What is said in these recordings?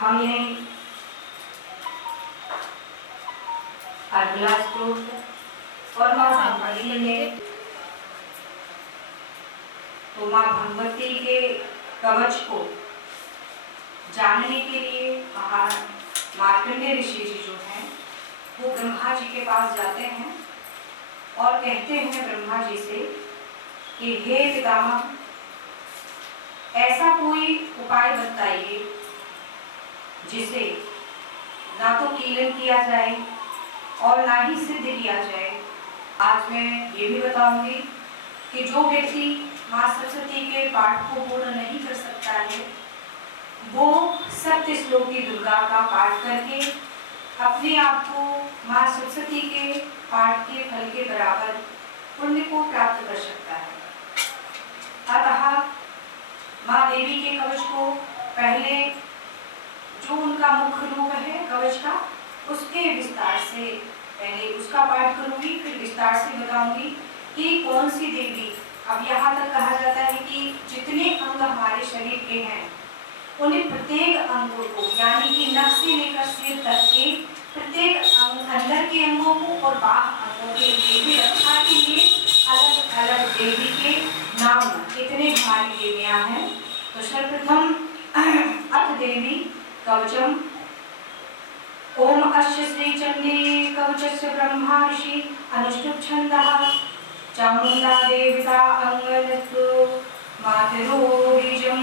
हमने अगला स्तोत्र और माँ भगवती ने तो माँ भगवती के कवच को जानने के लिए मार्कंडेय ऋषि जी जो हैं वो ब्रह्मा जी के पास जाते हैं और कहते हैं ब्रह्मा जी से कि हे पितामह, ऐसा कोई उपाय बताइए जिसे ना तो कीलन किया जाए और ना ही सिद्ध किया जाए। आज मैं ये भी बताऊंगी कि जो व्यक्ति माँ सरस्वती के पाठ को पूर्ण नहीं कर सकता है वो सप्त श्लोक की दुर्गा का पाठ करके अपने आप को माँ सरस्वती के पाठ के फल के बराबर पुण्य को प्राप्त कर सकता है। अतः माँ देवी के कवच को पहले जो उनका मुख्य रूप है कवच का, उसके विस्तार से पहले उसका पाठ करूंगी, फिर विस्तार से बताऊंगी कि कौन सी देवी। अब यहाँ तक कहा जाता है कि जितने अंग हमारे शरीर के हैं उन्हें प्रत्येक अंगों को यानी कि नख से लेकर सिर तक के प्रत्येक अंग, अंदर के अंगों को और बाह्य अंगों के देवी रक्षा के लिए अलग अलग देवी के नाम कितने हमारी देवियां हैं। तो सर्वप्रथम अथ देवी कवचम। ओम अस्य श्री चंडी कवचस्य ब्रह्मा ऋषि अनुष्टुप छंदः चामुंडा देवता अंगनस्तु मातरो बीजं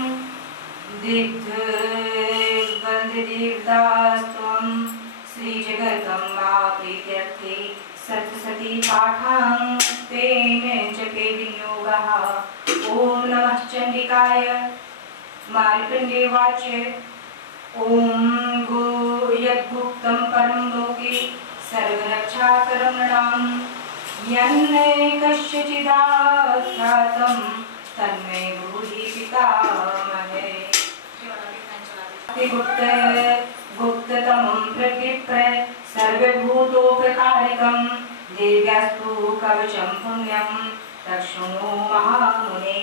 दिग्ध वंदे देवतास्त्वं श्री जगदम्बा प्रीत्यर्थे सप्तशती पाठां तेन जपे विनियोगः। ओम नमः चंडिकाय। मार्कंडेय वाच। ओम गो यद्गुप्तं परं लोके सर्वरक्षाकरं नृणां यन्ने कस्यचिदाख्यातं तन्मे ब्रूहि पितामहे। गुप्ततमं प्रकृप्र सर्वभूतोपकारकं देव्यास्तु कवचं पुण्यं तच्छृणु महामुने।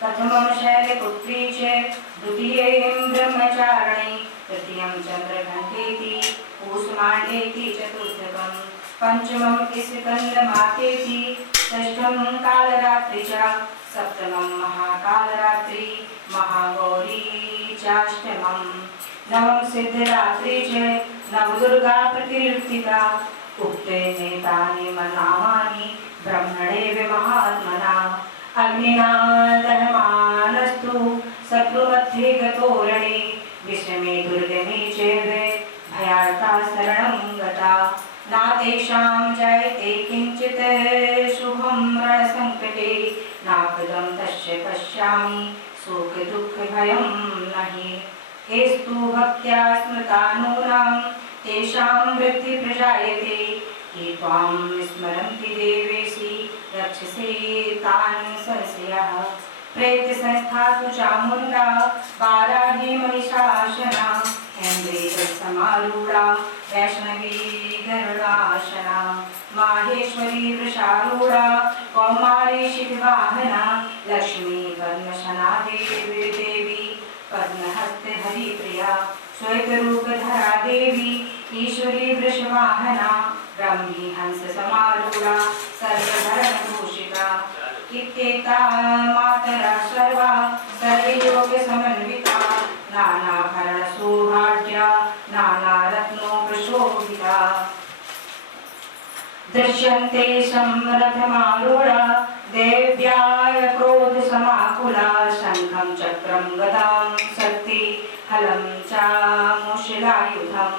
प्रथमं शैलपुत्री च द्वितीयं ब्रह्मचारिणी तृतीयं चन्द्रघण्टेति कूष्माण्डेति चतुर्थकं पंचमं स्कन्दमातेति षष्ठं कालरात्रि च सप्तमं महाकालरात्रि महागौरी चाष्टमं नवम सिद्धरात्रि च नवदुर्गा प्रतिष्ठिता। उक्तेनेतानि नामानि ब्रह्मणे महात्मना। अग्निना दहमानस्तु शत्रुमध्ये गतोरणे विषमे दुर्गमे चैव भयार्ता शरणं गता। ना तेषां जायते किंचित् शुभं रणसंकटे नापदं तस्य पश्यामि शोक दुःख भयं नहि। एस्तु भक्त्या स्मृता नूनां तेषां वृद्धि प्रजायते ये त्वां स्मरन्ति देवेशि रक्षसे तान् संशयः। प्रेत्य संस्था तु चामुण्डा वाराही महिषासना समारूढ़ा वैष्णवी गरुडासना माहेश्वरी वृषारूढ़ा कौमारी शिखवाहना लक्ष्मी पद्मशना देवी पद्महस्त हरिप्रिया श्वेत रूपधरा देवी ईश्वरी वृषवाहना ब्रह्मी हंस समारूढ़ा सर्वधर्मभूषिता। इत्येता मातरा सर्वा सर्वयोग समन्विता नानाभरण सौभाग्या नानारत्नोपशोभिता। दृश्यन्ते समरथमारूढ़ा देव्याय क्रोध समाकुला शंखं चक्रं गदां शक्ति हलं चामुशलायुधं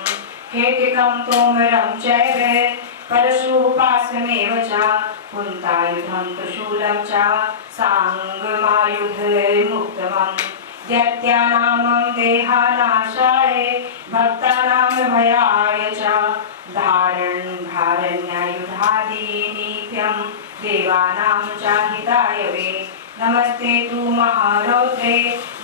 खेटिकं तोमरं चैव परशुपाशमेव च कुन्तायुधं त्रिशूलं च साङ्गमायुधमुत्तमम्। दैत्यानां देहानाशाय भक्तानां भयाय च धारण्यायुधादीनित्यं देवानां च हिताय वे। नमस्ते तु महारौद्रे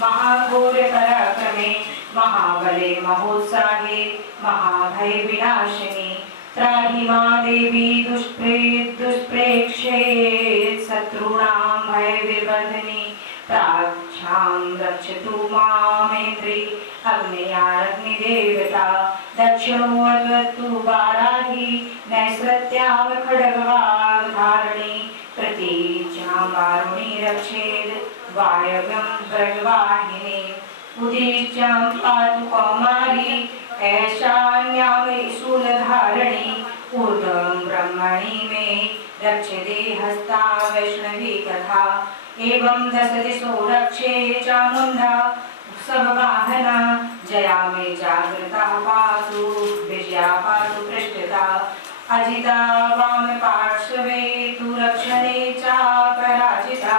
महाघोरपराक्रमे महाबले महोत्साहे महाभय विनाशिनी। त्राहि मां देवी दुष्प्रेक्षे शत्रूणां भय विवर्धिनी। प्राक्षालयेद् रक्षां रक्षतु मामेन्द्री अग्निदेवता दक्षिणोऽद्वतु वाराही नैसृत्यां खड्गवाधारिणी प्रतीच्यां वारुणी रक्षेद् वायव्यं भृगवाहिनी उदीच्यां पातु कौमारी ऐशान्यां शूलधारिणी ऊर्ध्वं ब्रह्मणि मे रक्षते हस्ता वैष्णवी कथा एवं दश दिशो रक्षे चामुण्डा सबवाहना जया मे जागृता पातु विजया पातु पृष्ठता अजिता वाम पार्श्वे तु रक्षणे चापराजिता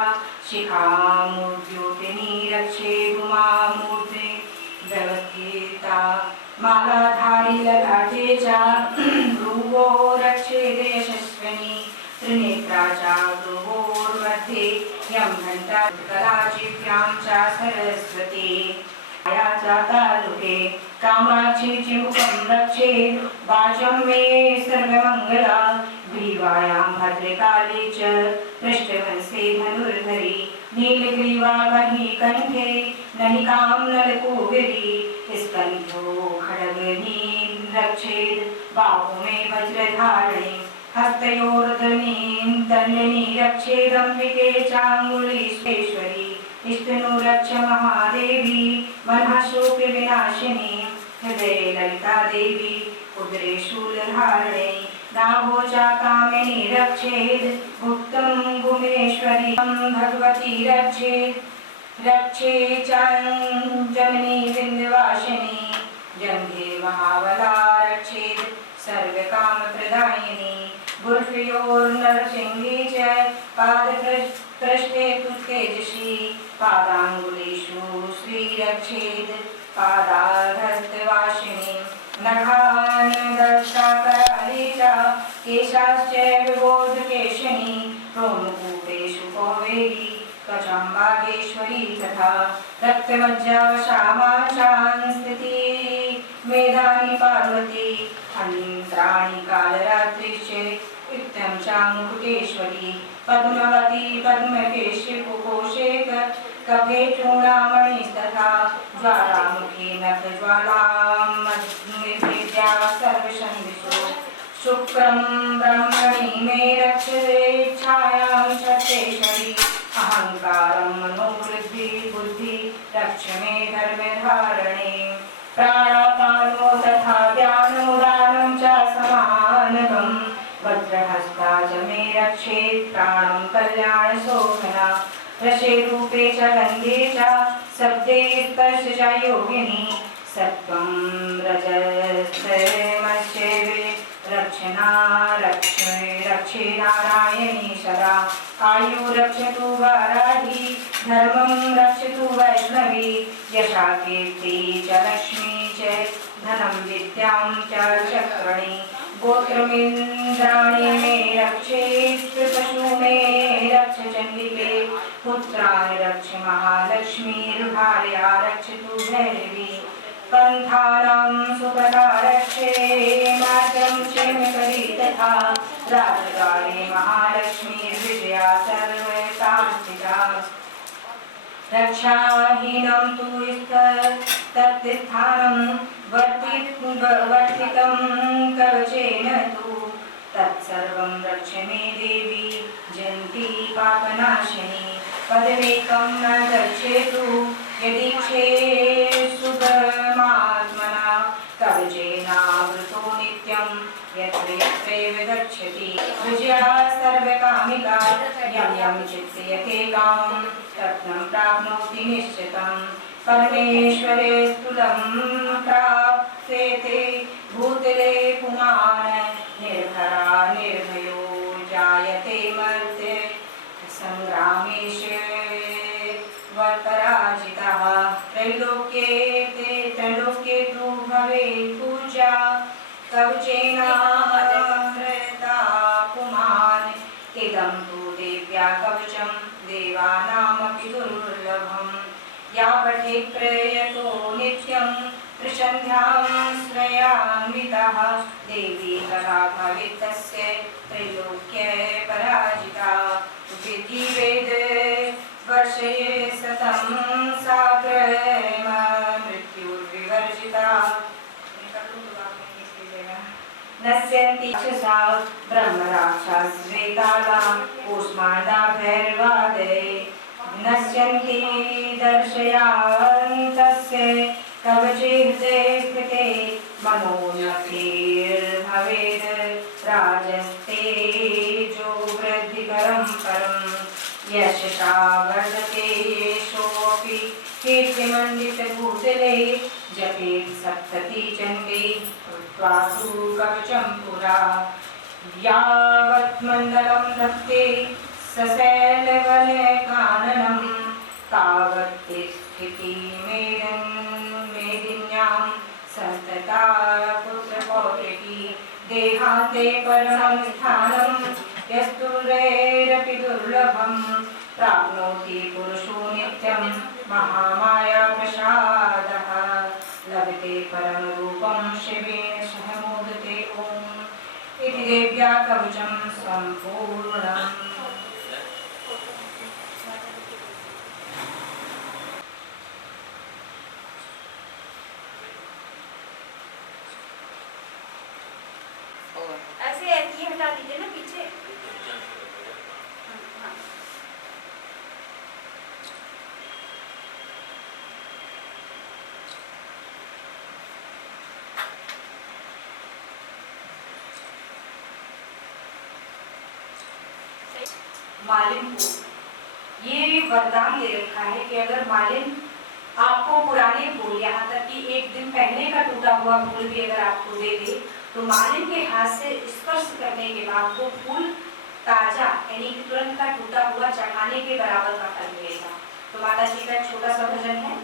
शिखामुद्योतिनी रक्षे गुमामूर्ते व्यवस्थिता मालाधारी ललाटे च भ्रुवो रक्षेते यशस्विनी त्रिनेत्रा च भ्रुवोर्मध्ये यं घण्टा कलाचिभ्यां च सरस्वती या च तालुके कामाक्षी चिमुखं रक्षेत् वाचं मे सर्वमङ्गला ग्रीवायां भद्रकाली च पृष्ठवंशे धनुर्धरी नीलग्रीवा महीकण्ठे नलिकां नलकूबरी स्कन्धो खड्गनीं रक्षेत् बाहु मे वज्रधारिणी हस्तयोर्धनीं दण्डिनी रक्षेदम्बिके चाङ्गुलीश्वेश्वरी विष्णु रक्ष महादेवी मनःशोक विनाशिनी हृदये ललिता देवी उदरे शूलधारिणी नाभो च कामिनी रक्षेद् भुक्तं गुमेश्वरी भगवती रक्षेत् रक्षे जननी विन्ध्यवासिनी जंघे महाबला रक्षेत् सर्वकामप्रदायिनी गुरुफयोर्नरसिंहे च पादपृष्ठे तु तेजसी पादाङ्गुलीषु श्रीरक्षेद् पादाधस्तवासिनी नखानदष्टाकराले च केशाश्च विबोधकेशिनी रोमकूपेषु कौवेरी त्वचां वागेश्वरी तथा रक्तमज्जावशामाशान् स्थिति वेदानि पार्वती अन्त्राणि कालरात्रिश्च इत्यं च मुकुटेश्वरी पद्मवती पद्मकेशि कुकोशे कफे चूडामणिस्तथा ज्वालामुखी नखज्वालां सर्वशन्दिषु शुक्रं ब्रह्मणि मे रक्षते छायां शक्तेश्वरी अहंकारं मनोवृद्धि बुद्धि रक्ष मे धर्मधारणे प्राणापानो तथा ज्ञानो दानं च समानकं वज्रहस्ता च मे रक्षेत् प्राणं कल्याणशोभना रसे रूपे च गन्धे च शब्दे स्पर्शे च योगिनी सत्त्वं रजस्तमश्चैवे रक्षे नारायणी सदा आयु रक्षतु वाराही धर्मं रक्षतु वैष्णवी यशा कीर्ति च लक्ष्मी च धनं विद्यां च चक्रणी गोत्रमिन्द्राणि मे रक्षेत् पशु मे रक्ष चण्डिके पुत्राणि रक्ष महालक्ष्मीर्भार्या रक्षतु भैरवी पंथानां सुपदा रक्षे मार्गं क्षेमकरी तथा राजकाले महालक्ष्मीर्विजया सर्वकास्थिता रक्षाहीनं तु तत्स्थानं वर्तितं कवचेन तु तत्सर्वं रक्ष मे देवी जयन्ती पापनाशिनी पदमेकं न गच्छेतु यदीक्षे सुगमात्मना कवचेनावृतो नित्यं यत्र यत्र विगच्छति विजया सर्वकामिका यं यं चिन्तयते कामं तत्नं प्राप्नोति निश्चितं परमेश्वरे स्थूलं प्राप्यते भूतले पुमान् निर्भरा निर्भयो जायते मर्त्य संग्रामेश पराजितः त्रैलोक्ये तु भवेत् पूजा कवचेनावृता पुमान् इदं तु देव्या कवचं देवानामपि दुर्लभं या पठेत् प्रयतो नित्यं त्रिसन्ध्यां श्रयान्वितः देवी कला भवेत् तस्य त्रैलोक्ये पराजिता विधिवेद वर्षये सतं साग्रम मृत्युर्विवर्जिता नश्यन्ति राक्षसा ब्रह्मराक्षसवेताला कूष्माण्डाभैर्वादये नश्यन्ति दर्शयान्तस्य कवचे स्थिते मनोन्नतिर्भवेद् राजस्तेजो वृद्धिकरं परं यशसा वर्धते येषोऽपि कीर्तिमण्डितभूतले जपेत् सप्ततिचण्डी कृत्वा तु कवचं पुरा यावत् मण्डलं धत्ते सशैलवलयकाननं तावत् तिष्ठति मेदिन्यां सन्तता पुत्रपौत्रकी देहान्ते परमं स्थानं यस्तुरैरपि दुर्लभं प्राप्नोति पुरुषो नित्यं महामाया प्रसादः लभते परम रूपं शिवेन सह मोदते ॐ इति देव्या कवचं सम्पूर्णम्। ऐसे ये हटा दीजिए ना पीछे। मालिन को ये वरदान दे रखा है कि अगर मालिन आपको पुराने फूल, यहाँ तक कि एक दिन पहले का टूटा हुआ फूल भी अगर आपको दे दे तो मालिन के हाथ से स्पर्श करने के बाद वो फूल ताजा यानी कि तुरंत का टूटा हुआ चढ़ाने के बराबर का फल मिलेगा। तो माता जी का छोटा सा भजन है।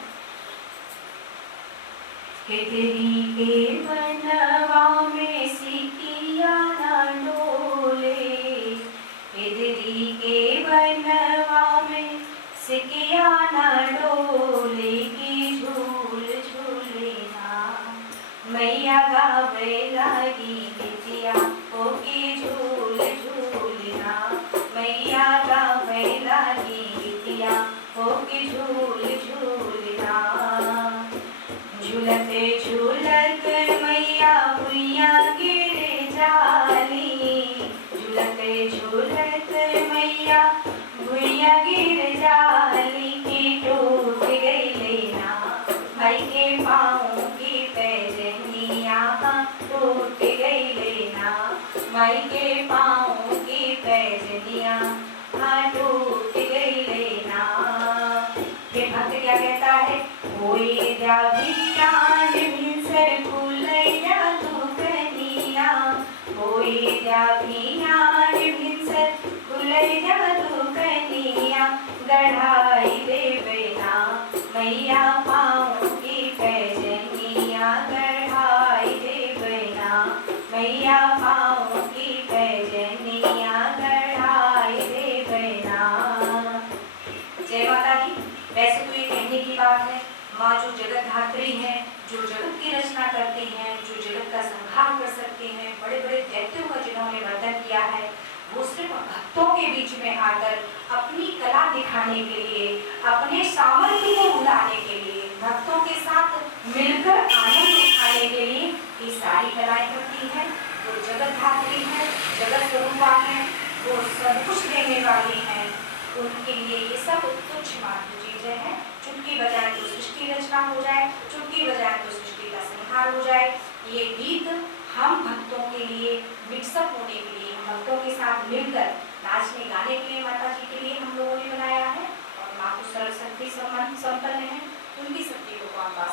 हितरी के बनवा में सिकिया ना डोले, हितरी के बनवा में सिकिया ना डोले की झूल झूले ना मैया गावे लागी बिटिया ओ की झूल झूलना मैया गावे लागी बिटिया ओ की झूल झूलना झूलते झूलते मैया भुइया गिर जाली झूलते झूलते मैया भुइया गिर जाली की टूट गई लेना भाई के पाँव की पैजनिया टूट गई लेना माई के पाँव की पैजनिया टूट गई लेना। फिर भक्त क्या कहता है, कोई जाभियान भिनसर फूलैया तू कनिया कोई जाभियान भिनसर फूलैया तू कनिया गढ़ाई दे बेना मैया पाँव की पैजनिया गढ़ाई दे बेना मैया पाँव की पैजनिया गढ़ाई दे बेना। जय माता दी। वैसे तो ये कहने की बात है, माँ जो जगत धात्री है, जो जगत की रचना करती हैं, जो जगत का संहार कर सकती हैं, बड़े बड़े दैत्यों का जिन्होंने वर्णन किया है, वो सिर्फ भक्तों के बीच में आकर अपनी कला दिखाने के लिए, अपने सामर्थ्य को बुलाने के लिए, भक्तों के साथ मिलकर आनंद उठाने के लिए ये सारी कलाएं करती है। वो जगत धात्री है, जगत स्वरूपा है, वो सब कुछ देने वाली है। उनके लिए ये सब तुच्छ मात्र चीजें हैं। चुटकी बजाए तो सृष्टि रचना हो जाए, चुटकी बजाए तो सृष्टि का संहार हो जाए। ये गीत हम भक्तों के लिए मिक्सअप होने के लिए, भक्तों के साथ मिलकर नाचने गाने के लिए माता जी के लिए हम लोगों ने बनाया है। और माँ को सर्व शक्ति संपन्न है, उनकी शक्ति को कौन पा